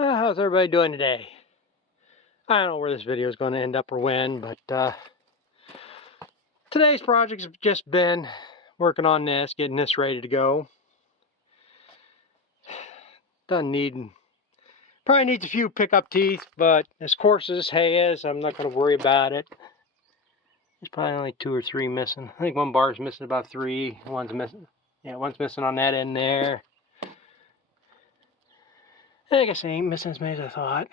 How's everybody doing today? I don't know where this video is going to end up or when, but today's project has just been working on this, getting this ready to go. Probably needs a few pickup teeth, but as coarse as hay is, I'm not going to worry about it. There's probably only 2 or 3 missing. I think one bar is missing about 3. One's missing. Yeah, one's missing on that end there. I guess they ain't missing as many as I thought.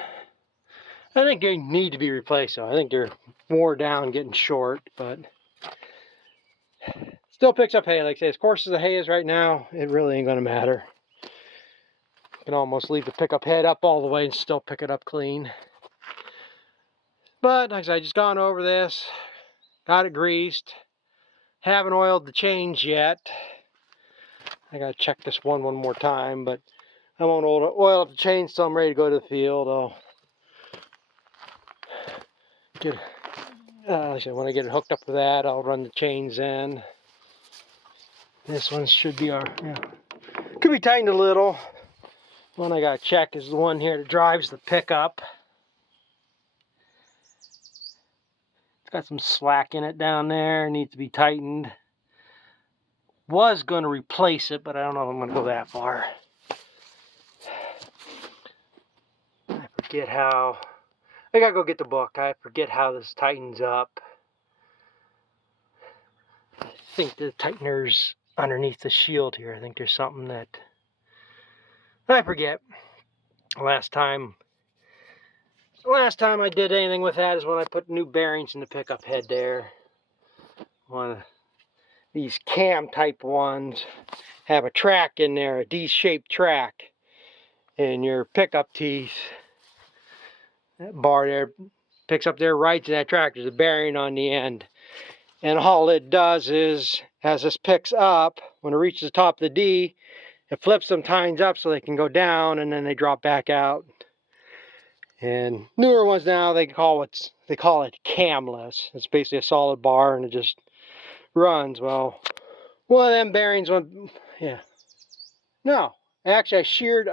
I think they need to be replaced though. I think they're wore down, getting short, but still picks up hay. Like I say, as coarse as the hay is right now, it really ain't gonna matter. You can almost leave the pickup head up all the way and still pick it up clean. But like I said, I just gone over this, got it greased. Haven't oiled the chains yet. I gotta check this one more time, but I won't oil up the chains till I'm ready to go to the field. I'll get, like I said, when I get it hooked up with that, I'll run the chains in. This one should be could be tightened a little. One I gotta check is the one here that drives the pickup. It's got some slack in it down there, needs to be tightened. Was gonna replace it, but I don't know if I'm gonna go that far. I forget how, I gotta go get the book. I forget how this tightens up. I think the tightener's underneath the shield here. I think there's something that, I forget. Last time I did anything with that is when I put new bearings in the pickup head there. One of these cam type ones have a track in there, a D-shaped track. And your pickup teeth, that bar there, picks up there right to that track. There's a bearing on the end. And all it does is, as this picks up, when it reaches the top of the D, it flips them tines up so they can go down and then they drop back out. And newer ones now, they call it camless. It's basically a solid bar and it just runs. Well, one of them bearings actually I sheared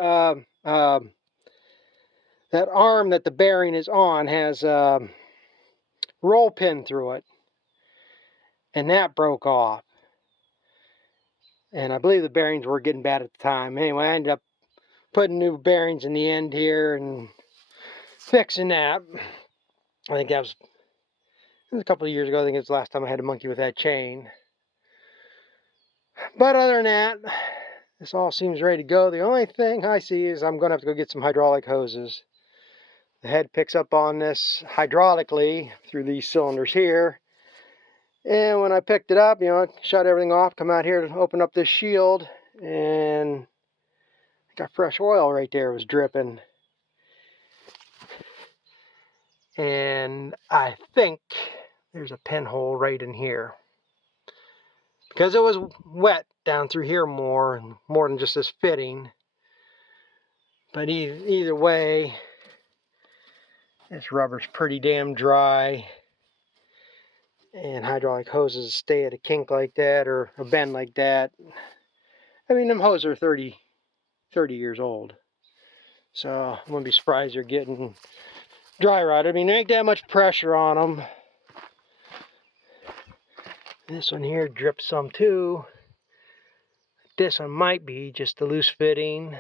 that arm that the bearing is on has a roll pin through it, and that broke off. And I believe the bearings were getting bad at the time. Anyway, I ended up putting new bearings in the end here and fixing that. I think that was a couple of years ago. I think it was the last time I had to monkey with that chain. But other than that, this all seems ready to go. The only thing I see is I'm going to have to go get some hydraulic hoses. The head picks up on this hydraulically through these cylinders here. And when I picked it up, shut everything off, come out here to open up this shield, and got fresh oil right there. It was dripping. And I think there's a pinhole right in here. Because it was wet down through here more than just this fitting. But either way, this rubber's pretty damn dry. And hydraulic hoses stay at a kink like that or a bend like that. I mean, them hoses are 30 years old. So I wouldn't be surprised they're getting dry rotted. I mean, there ain't that much pressure on them. This one here drips some too. This one might be just a loose fitting,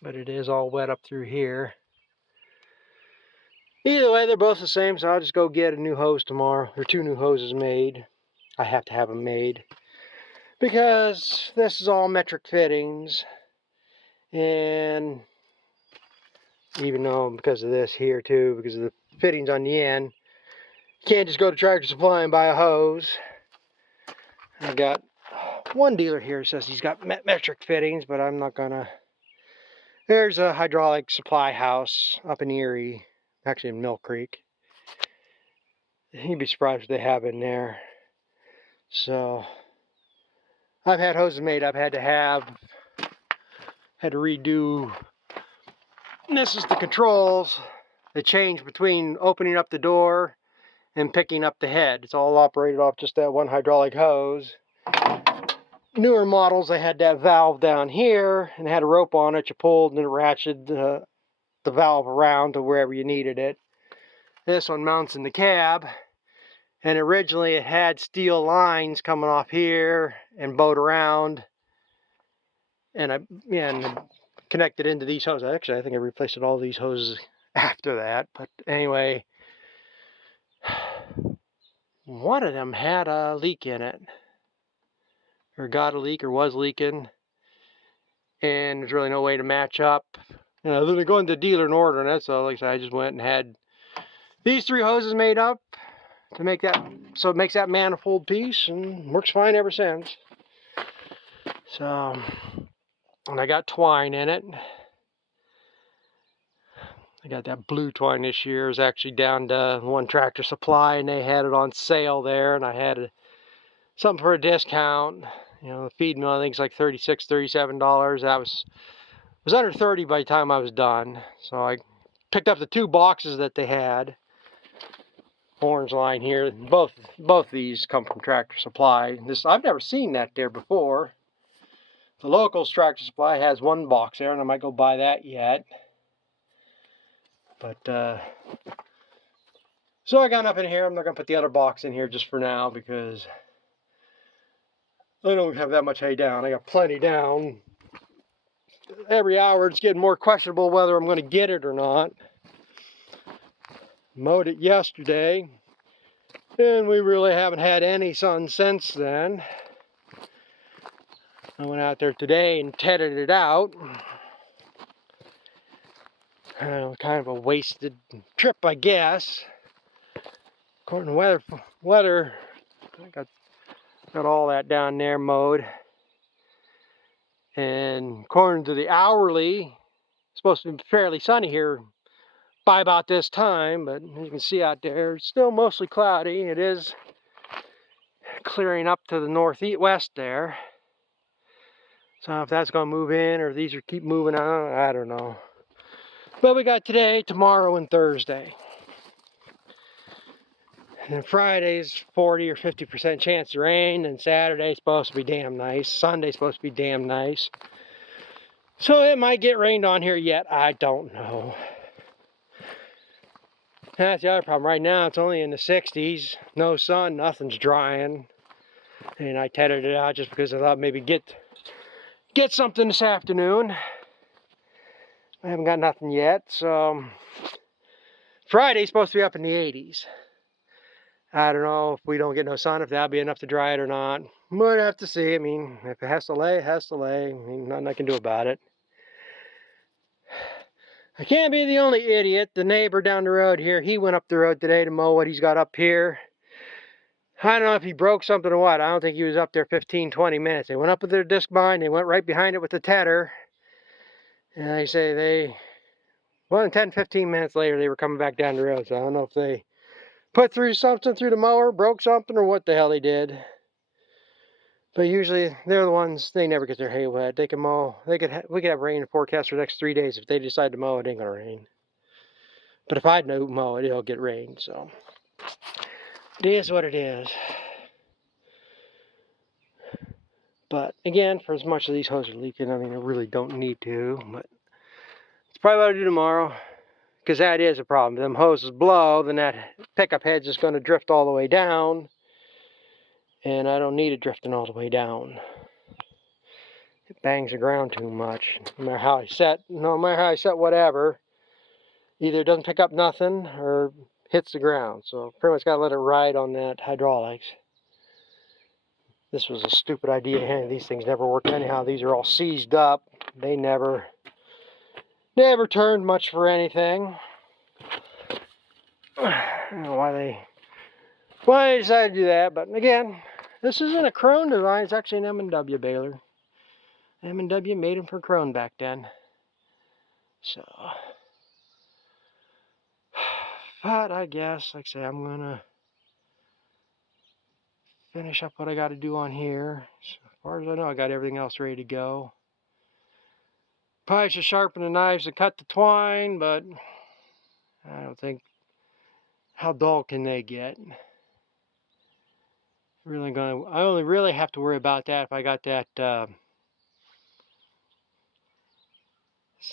but it is all wet up through here. Either way, they're both the same, so I'll just go get a new hose tomorrow, or 2 new hoses made. I have to have them made because this is all metric fittings, and even though because of this here too, because of the fittings on the end, you can't just go to Tractor Supply and buy a hose. I got one dealer here who says he's got metric fittings, but I'm not gonna. There's a hydraulic supply house up in Erie, actually in Mill Creek. You'd be surprised what they have in there. So I've had hoses made. I've had to redo. And this is the controls. The change between opening up the door and picking up the head. It's all operated off just that one hydraulic hose. Newer models, they had that valve down here and had a rope on it. You pulled and it ratcheted the valve around to wherever you needed it. This one mounts in the cab, and originally it had steel lines coming off here and bowed around, and connected into these hoses. Actually, I think I replaced all these hoses after that, but anyway, one of them had a leak in it, or got a leak, or was leaking, and there's really no way to match up. Other than going to the dealer and ordering it, so like I said, I just went and had these 3 hoses made up to make that, so it makes that manifold piece, and works fine ever since. So, and I got twine in it. I got that blue twine this year. It was actually down to one Tractor Supply, and they had it on sale there, and I had something for a discount. The feed mill, I think, is like $36, $37. That was under 30 by the time I was done. So I picked up the 2 boxes that they had. Orange line here. Both these come from Tractor Supply. I've never seen that there before. The local Tractor Supply has 1 box there, and I might go buy that yet. But so I got up in here. I'm not gonna put the other box in here just for now because I don't have that much hay down. I got plenty down. Every hour it's getting more questionable whether I'm going to get it or not. Mowed it yesterday, and we really haven't had any sun since then. I went out there today and tedded it out. Kind of a wasted trip, I guess. According to weather, I got all that down there mowed. And according to the hourly, it's supposed to be fairly sunny here by about this time, but as you can see out there, it's still mostly cloudy. It is clearing up to the northwest there. So if that's going to move in or these are keep moving on, I don't know. But we got today, tomorrow, and Thursday. And Friday's 40 or 50% chance of rain, and Saturday's supposed to be damn nice. Sunday's supposed to be damn nice. So it might get rained on here yet, I don't know. That's the other problem. Right now it's only in the 60s, no sun, nothing's drying. And I tedded it out just because I thought maybe get something this afternoon. I haven't got nothing yet, so Friday's supposed to be up in the 80s. I don't know if we don't get no sun, if that'll be enough to dry it or not. We'll have to see. I mean, if it has to lay, it has to lay. I mean, nothing I can do about it. I can't be the only idiot. The neighbor down the road here, he went up the road today to mow what he's got up here. I don't know if he broke something or what. I don't think he was up there 15, 20 minutes. They went up with their disc bind. They went right behind it with the tedder. And they say well, 10, 15 minutes later, they were coming back down the road. So I don't know if they put something through the mower, broke something, or what the hell they did. But usually they're the ones, they never get their hay wet. They can mow. We could have rain forecast for the next 3 days. If they decide to mow, it ain't gonna rain. But if I don't mow it, it'll get rain. So it is what it is. But again, for as much as these hoses are leaking, I mean, I really don't need to. But it's probably what I'll do tomorrow, because that is a problem. If them hoses blow, then that pickup head's just going to drift all the way down. And I don't need it drifting all the way down. It bangs the ground too much. No matter how I set whatever, either it doesn't pick up nothing or hits the ground. So pretty much got to let it ride on that hydraulics. This was a stupid idea. These things never worked anyhow. These are all seized up. They never turned much for anything. I don't know why they decided to do that, but again, this isn't a Krone design. It's actually an M&W baler. M&W made them for Krone back then. So, but I guess, like I say, I'm gonna finish up what I got to do on here. So, as far as I know, I got everything else ready to go. Probably should sharpen the knives and cut the twine, but I don't think, how dull can they get? I only really have to worry about that if I got that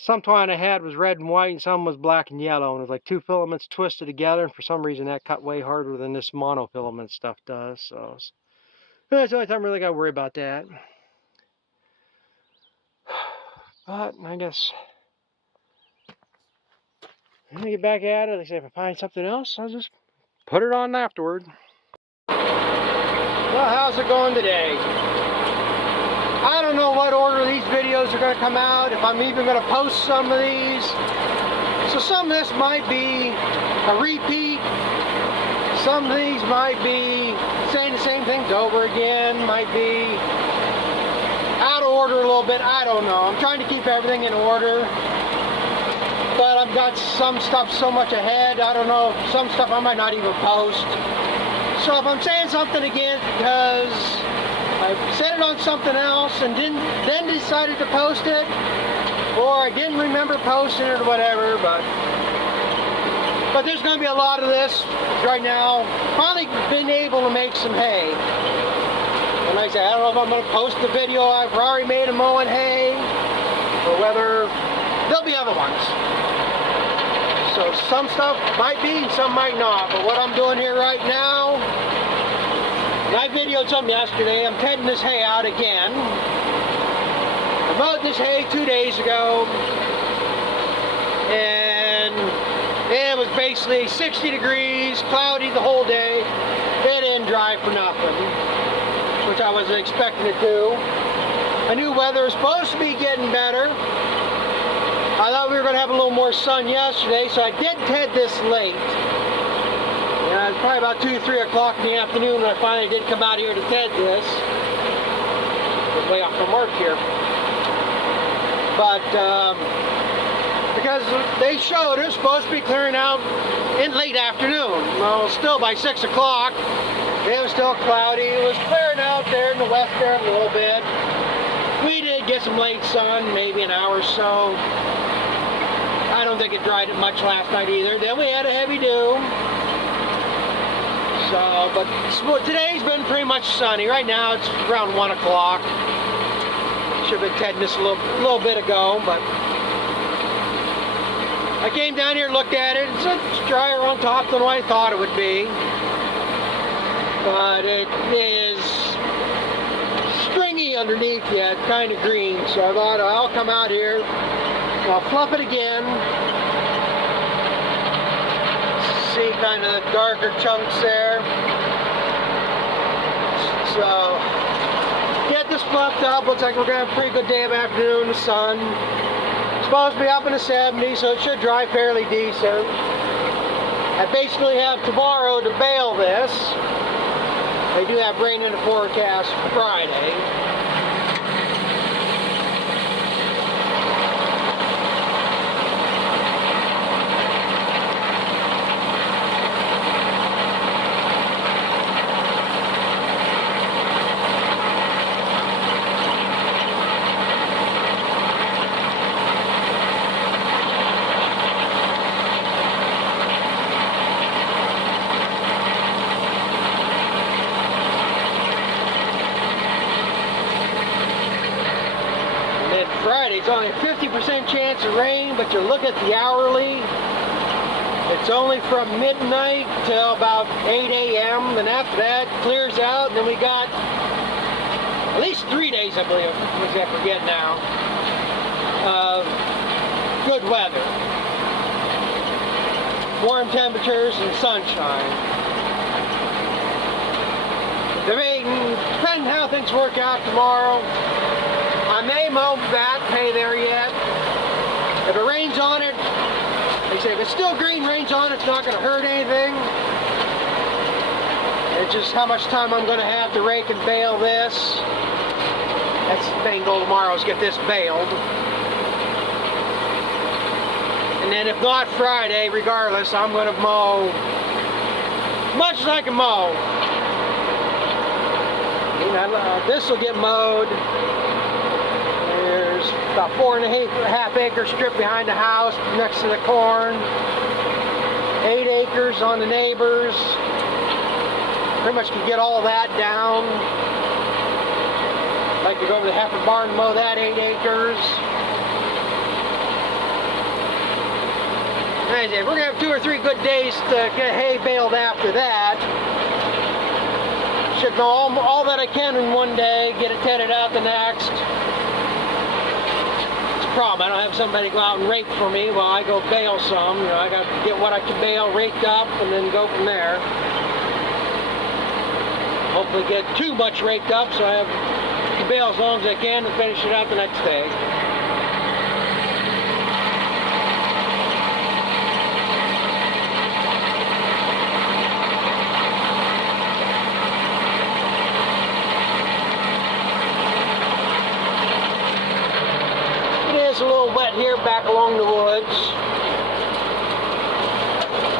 some twine I had was red and white and some was black and yellow, and it was like two filaments twisted together, and for some reason that cut way harder than this monofilament stuff does. So that's the only time I really got to worry about that. But I guess when I get back at it, like I say, if I find something else, I'll just put it on afterward. Well, how's it going today? I don't know what order these videos are going to come out, if I'm even going to post some of these. So some of this might be a repeat. Some of these might be saying the same things over again, might be out of order a little bit, I don't know. I'm trying to keep everything in order. But I've got some stuff so much ahead, I don't know, some stuff I might not even post. So if I'm saying something again because I said it on something else and then decided to post it, or I didn't remember posting it or whatever, but there's going to be a lot of this right now. Finally been able to make some hay. And like I say, I don't know if I'm going to post the video I've already made of mowing hay, or whether there'll be other ones. So some stuff might be, some might not. But what I'm doing here right now, and I videoed something yesterday, I'm tedding this hay out again. I mowed this hay 2 days ago, and it was basically 60 degrees, cloudy the whole day. It didn't dry for nothing, which I wasn't expecting it to. I knew weather was supposed to be getting better. I thought we were going to have a little more sun yesterday, so I did ted this late. It was probably about 2 or 3 o'clock in the afternoon when I finally did come out here to ted this. I'm way off the mark here. But because they showed it was supposed to be clearing out in late afternoon. Well, still by 6 o'clock, it was still cloudy. It was clearing out there in the west there a little bit. We did get some late sun, maybe an hour or so. I don't think it dried it much last night either. Then we had a heavy dew. So, but today's been pretty much sunny. Right now it's around 1 o'clock. Should have been tedding this a little bit ago, but I came down here and looked at it. It's drier on top than what I thought it would be. But it is stringy underneath yet, kind of green. So I thought I'll come out here, I'll fluff it again. See kind of the darker chunks there. So get this fluffed up. Looks like we're going to have a pretty good day of afternoon in the sun. It's supposed to be up in the 70s, so it should dry fairly decent. I basically have tomorrow to bale this. They do have rain in the forecast Friday. Friday, it's only a 50% chance of rain, but you look at the hourly, it's only from midnight till about 8 a.m. and after that it clears out, and then we got at least 3 days, I believe, I forget now, of good weather. Warm temperatures and sunshine. Depending how things work out tomorrow, I may mow that hay there yet. If it rains on it, they say if it's still green, rains on it, it's not going to hurt anything. It's just how much time I'm going to have to rake and bale this. That's the main goal tomorrow, is get this baled. And then if not Friday, regardless, I'm going to mow as much as I can mow. This will get mowed. There's about 4.5 acre strip behind the house next to the corn. 8 acres on the neighbors. Pretty much can get all that down. I'd like to go over to the heifer barn and mow that 8 acres. We're gonna have 2 or 3 good days to get hay baled after that. Should know all that I can in one day, get it tedded out the next. It's a problem. I don't have somebody go out and rake for me while I go bale some. You know, I got to get what I can bale raked up and then go from there. Hopefully get too much raked up so I can bale as long as I can and finish it out the next day. It is a little wet here back along the woods.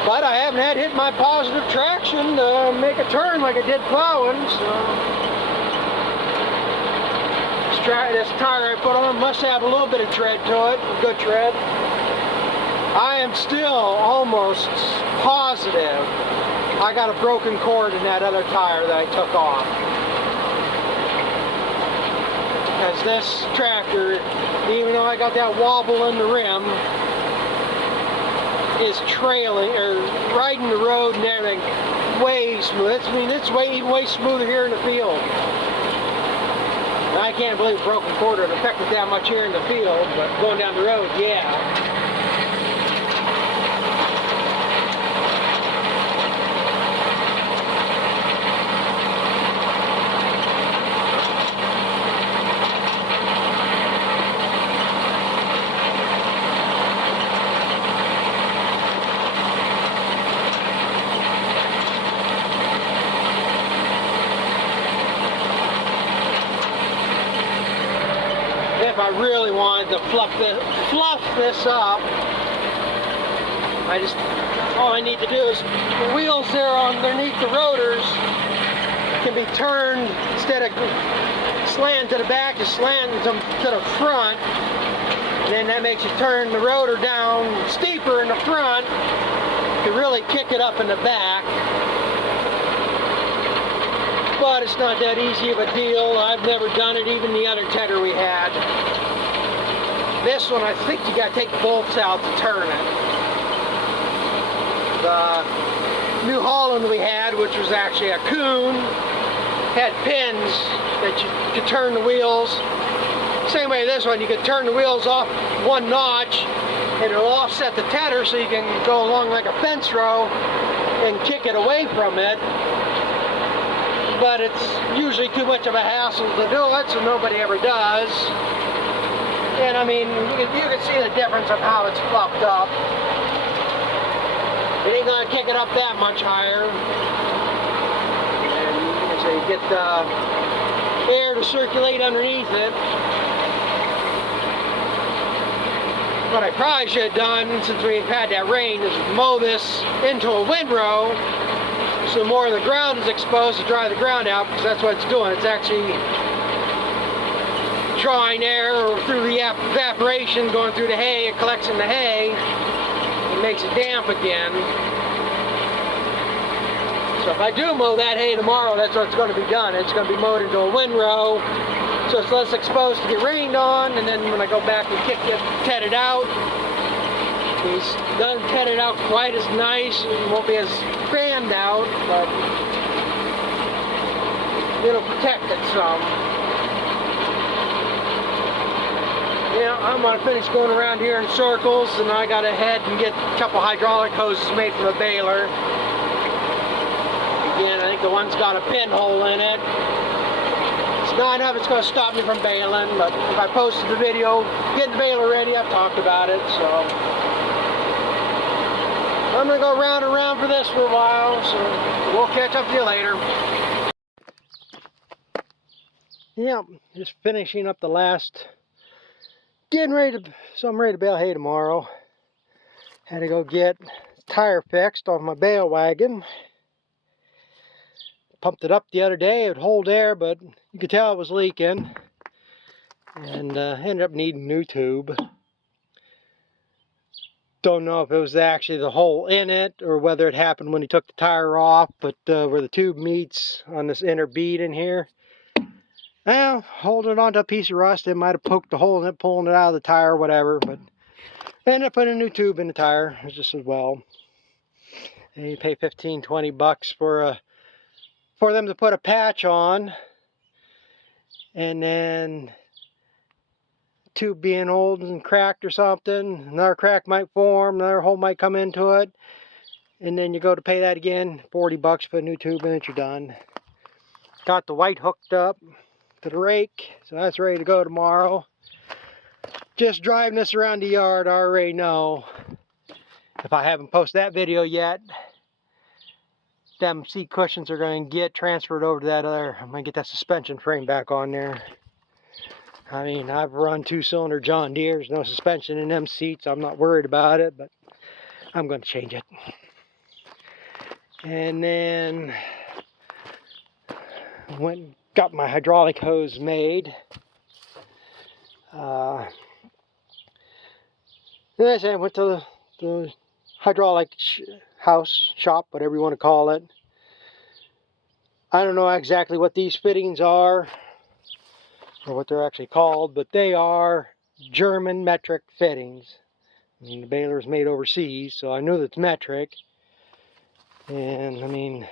But I haven't had hit my positive traction to make a turn like I did plowing, so this tire I put on must have a little bit of tread to it, good tread. I am still almost positive I got a broken cord in that other tire that I took off. Because this tractor, even though I got that wobble in the rim, is trailing or riding the road and everything way smooth. I mean, it's way smoother here in the field. And I can't believe a broken cord would affect it that much here in the field, but going down the road, yeah. If I really wanted to fluff this up, all I need to do is the wheels there underneath the rotors can be turned, instead of slanting to the back, just slanting to the front, and then that makes you turn the rotor down steeper in the front to really kick it up in the back. But it's not that easy of a deal. I've never done it, even the other tedder we had. This one, I think you gotta take the bolts out to turn it. The New Holland we had, which was actually a Coon, had pins that you could turn the wheels. Same way this one, you could turn the wheels off one notch and it'll offset the tedder so you can go along like a fence row and kick it away from it. But it's usually too much of a hassle to do it, so nobody ever does. And I mean, you can see the difference of how it's fluffed up. It ain't gonna kick it up that much higher. And so you get the air to circulate underneath it. What I probably should have done, since we've had that rain, is mow this into a windrow, so more of the ground is exposed to dry the ground out, because that's what it's doing. It's actually drawing air through the evaporation going through the hay. It collects in the hay and makes it damp again. So if I do mow that hay tomorrow, that's what's going to be done. It's going to be mowed into a windrow, so it's less exposed to get rained on, and then when I go back and ted it out, it's done tedded out quite as nice. It won't be as fanned out, but it'll protect it some. Yeah, I'm going to finish going around here in circles, and I got to head and get a couple hydraulic hoses made from a baler. Again, I think the one's got a pinhole in it. It's not enough it's going to stop me from baling, but if I posted the video getting the baler ready, I've talked about it, so I'm going to go round and round for this for a while, so we'll catch up with you later. Yep, just finishing up the last, so I'm ready to bale hay tomorrow. Had to go get the tire fixed on my bale wagon. Pumped it up the other day, it would hold air, but you could tell it was leaking. And ended up needing a new tube. Don't know if it was actually the hole in it or whether it happened when he took the tire off, but where the tube meets on this inner bead in here, well, holding onto a piece of rust, it might have poked a hole in it, pulling it out of the tire or whatever, but And I put a new tube in the tire just as well. And you pay 15-20 bucks for them to put a patch on, and then tube being old and cracked or something, another crack might form, another hole might come into it, and then you go to pay that again, 40 bucks for a new tube, and you're done. Got the white hooked up to the rake, so that's ready to go tomorrow. Just driving this around the yard, I already know, if I haven't posted that video yet, them seat cushions are going to get transferred over to that other, I'm going to get that suspension frame back on there. I mean, I've run 2-cylinder John Deere's, no suspension in them seats. I'm not worried about it, but I'm going to change it. And then went and got my hydraulic hose made. Then I said I went to the hydraulic shop, whatever you want to call it. I don't know exactly what these fittings are, or what they're actually called, but they are German metric fittings. I mean, the baler is made overseas, so I knew that it's metric. And I mean,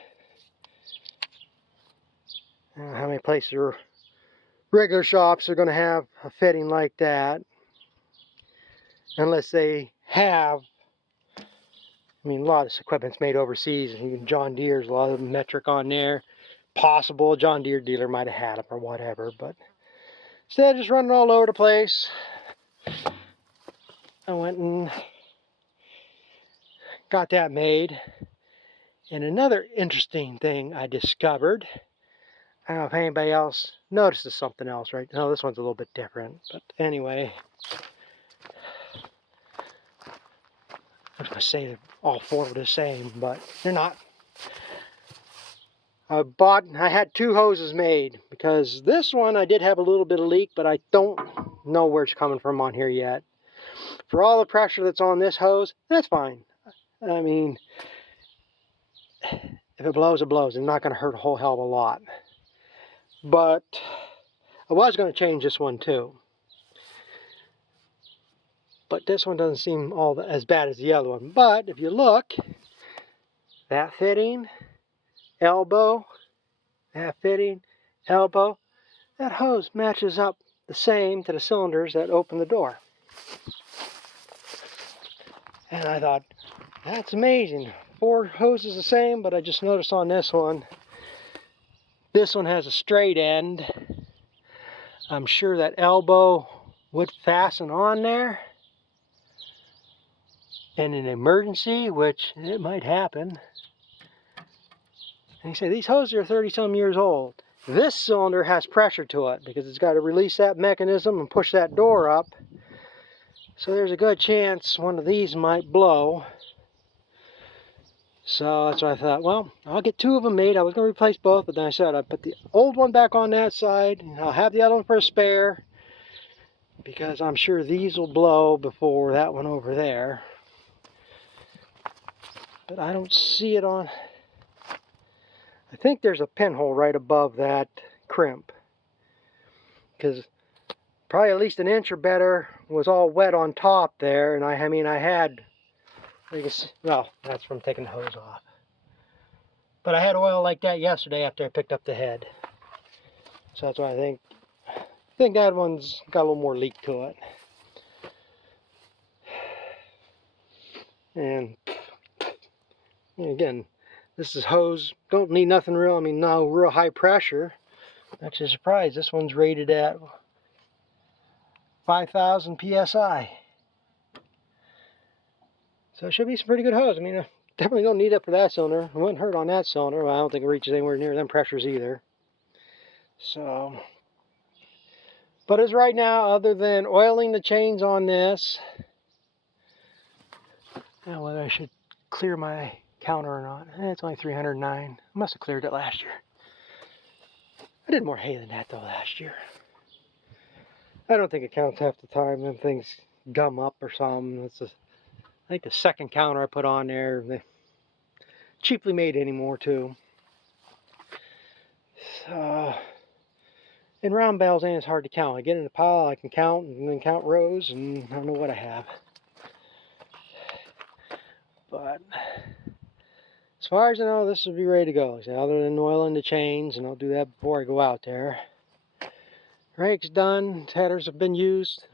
I don't know how many places or regular shops are going to have a fitting like that, unless they have. I mean, a lot of this equipment's made overseas, and even John Deere's, a lot of metric on there. Possible John Deere dealer might have had them or whatever, but instead of just running all over the place, I went and got that made. And another interesting thing I discovered, I don't know if anybody else notices something else, right? No, this one's a little bit different, but anyway, I was going to say that all four were the same, but they're not. I had 2 hoses made, because this one I did have a little bit of leak, but I don't know where it's coming from on here yet. For all the pressure that's on this hose, that's fine. I mean, if it blows, it blows. It's not going to hurt a whole hell of a lot. But I was going to change this one too. But this one doesn't seem as bad as the other one. But if you look, that fitting, elbow, that fitting, elbow, that hose matches up the same to the cylinders that open the door. And I thought, that's amazing. 4 hoses the same, but I just noticed on this one has a straight end. I'm sure that elbow would fasten on there. In an emergency, which it might happen. And you say, these hoses are 30-some years old. This cylinder has pressure to it because it's got to release that mechanism and push that door up. So there's a good chance one of these might blow. So that's why I thought, well, I'll get 2 of them made. I was going to replace both, but then I said I'd put the old one back on that side, and I'll have the other one for a spare, because I'm sure these will blow before that one over there. But I don't see it on. I think there's a pinhole right above that crimp, because probably at least an inch or better was all wet on top there, and I mean I had, well, that's from taking the hose off. But I had oil like that yesterday after I picked up the head, so that's why I think that one's got a little more leak to it. And again, this is hose, don't need nothing real, I mean no real high pressure. Actually surprised, this one's rated at 5,000 psi. So it should be some pretty good hose. I mean, I definitely don't need it for that cylinder. It wouldn't hurt on that cylinder, but I don't think it reaches anywhere near them pressures either. So, but as right now, other than oiling the chains on this, now whether I should clear my counter or not. It's only 309. I must have cleared it last year. I did more hay than that though last year. I don't think it counts half the time. Them things gum up or something. I think the second counter I put on there, they cheaply made anymore too. So, in round bales, ain't as hard to count. I get in a pile, I can count and then count rows, and I don't know what I have. But as far as I know, this will be ready to go. So other than oiling the chains, and I'll do that before I go out there. Rake's done, headers have been used,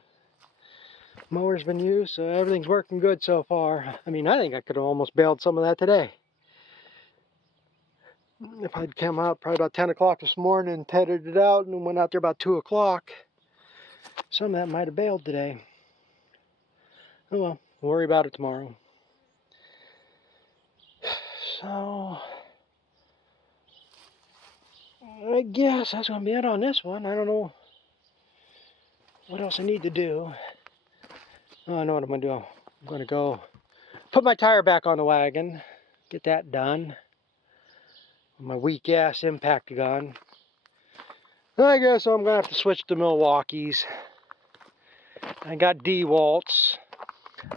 mower's been used, so everything's working good so far. I mean, I think I could have almost baled some of that today. If I'd come out probably about 10 o'clock this morning and tethered it out and went out there about 2 o'clock, some of that might have baled today. Oh well, we'll worry about it tomorrow. So, I guess that's going to be it on this one. I don't know what else I need to do. Oh, I know what I'm going to do. I'm going to go put my tire back on the wagon, get that done. My weak ass impact gun. I guess I'm going to have to switch to Milwaukee's. I got DeWalt's.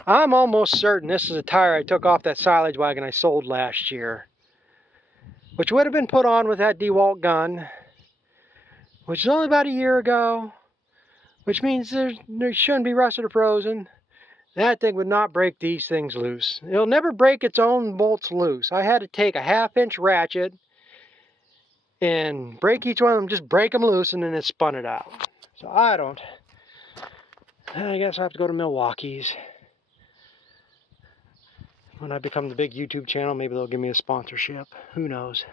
I'm almost certain this is a tire I took off that silage wagon I sold last year, which would have been put on with that DeWalt gun, which is only about a year ago, which means there shouldn't be rusted or frozen. That thing would not break these things loose. It'll never break its own bolts loose. I had to take a 1/2-inch ratchet and break each one of them, just break them loose, and then it spun it out. So I guess I have to go to Milwaukee's. When I become the big YouTube channel, maybe they'll give me a sponsorship. Who knows?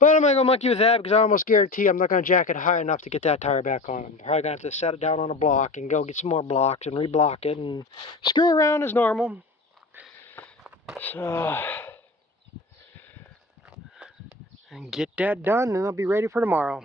But I'm going to go monkey with that because I almost guarantee I'm not going to jack it high enough to get that tire back on. I'm probably going to have to set it down on a block and go get some more blocks and reblock it and screw around as normal. So, and get that done and I'll be ready for tomorrow.